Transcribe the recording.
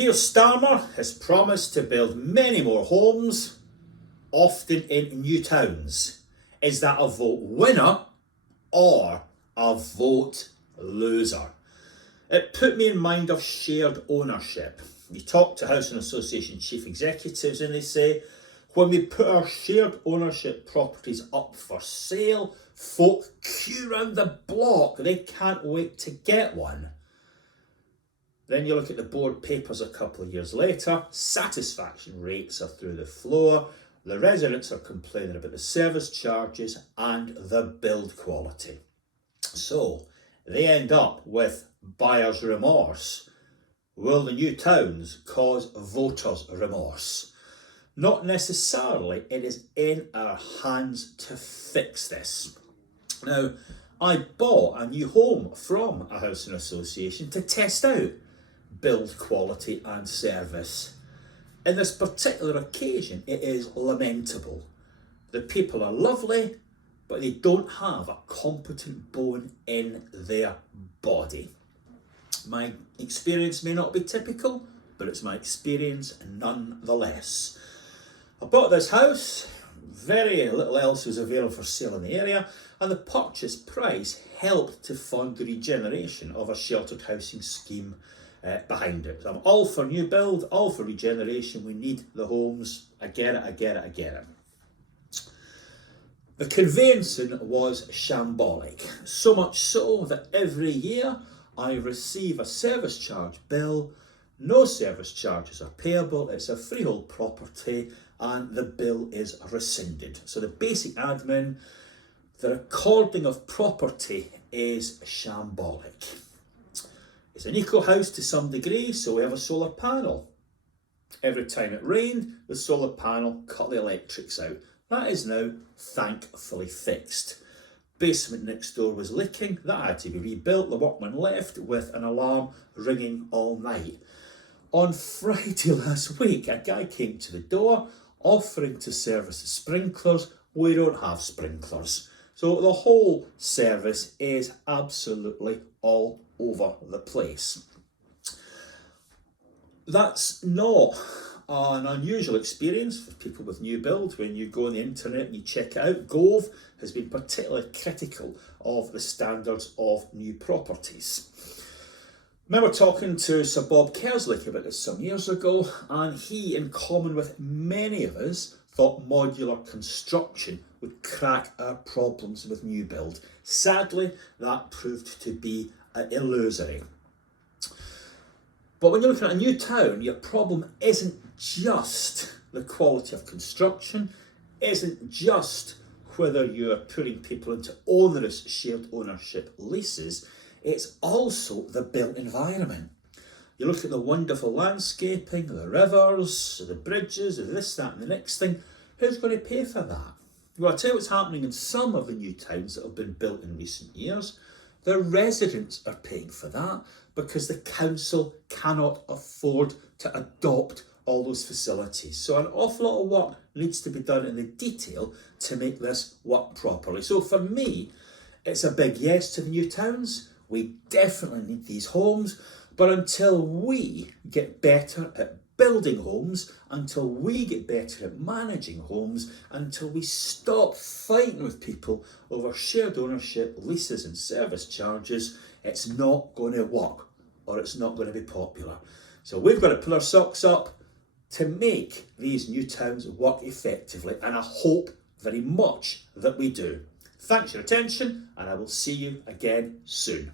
Kier Starmer has promised to build many more homes, often in new towns. Is that a vote winner or a vote loser? It put me in mind of shared ownership. You talk to housing association chief executives and they say, when we put our shared ownership properties up for sale, folk queue round the block. They can't wait to get one. Then you look at the board papers a couple of years later, satisfaction rates are through the floor, the residents are complaining about the service charges and the build quality. So they end up with buyer's remorse. Will the new towns cause voters' remorse? Not necessarily. It is in our hands to fix this. Now, I bought a new home from a housing association to test out build quality and service. In this particular occasion, it is lamentable. The people are lovely, but they don't have a competent bone in their body. My experience may not be typical, but it's my experience nonetheless. I bought this house, very little else was available for sale in the area, and the purchase price helped to fund the regeneration of a sheltered housing scheme behind it. So I'm all for new build, all for regeneration. We need the homes. I get it. The conveyancing was shambolic, so much so that every year I receive a service charge bill. No service charges are payable. It's a freehold property and the bill is rescinded. So the basic admin, the recording of property is shambolic. It's an eco house to some degree, so we have a solar panel. Every time it rained, the solar panel cut the electrics out. That is now thankfully fixed. Basement next door was leaking, that had to be rebuilt. The workman left with an alarm ringing all night. On Friday last week, a guy came to the door offering to service the sprinklers. We don't have sprinklers. So the whole service is absolutely all over the place. That's not an unusual experience for people with new build. When you go on the internet and you check it out, Gove has been particularly critical of the standards of new properties. I remember talking to Sir Bob Kerslake about this some years ago, and he, in common with many of us, thought modular construction would crack our problems with new build. Sadly, that proved to be illusory. But when you're looking at a new town, your problem isn't just the quality of construction, isn't just whether you're putting people into onerous shared ownership leases, it's also the built environment. You look at the wonderful landscaping, the rivers, the bridges, this, that and the next thing. Who's going to pay for that? Well, I'll tell you what's happening in some of the new towns that have been built in recent years. The residents are paying for that because the council cannot afford to adopt all those facilities. So an awful lot of work needs to be done in the detail to make this work properly. So for me, it's a big yes to the new towns. We definitely need these homes, but until we get better at building homes, until we get better at managing homes, until we stop fighting with people over shared ownership, leases and service charges, it's not going to work, or it's not going to be popular. So we've got to pull our socks up to make these new towns work effectively, and I hope very much that we do. Thanks for your attention, and I will see you again soon.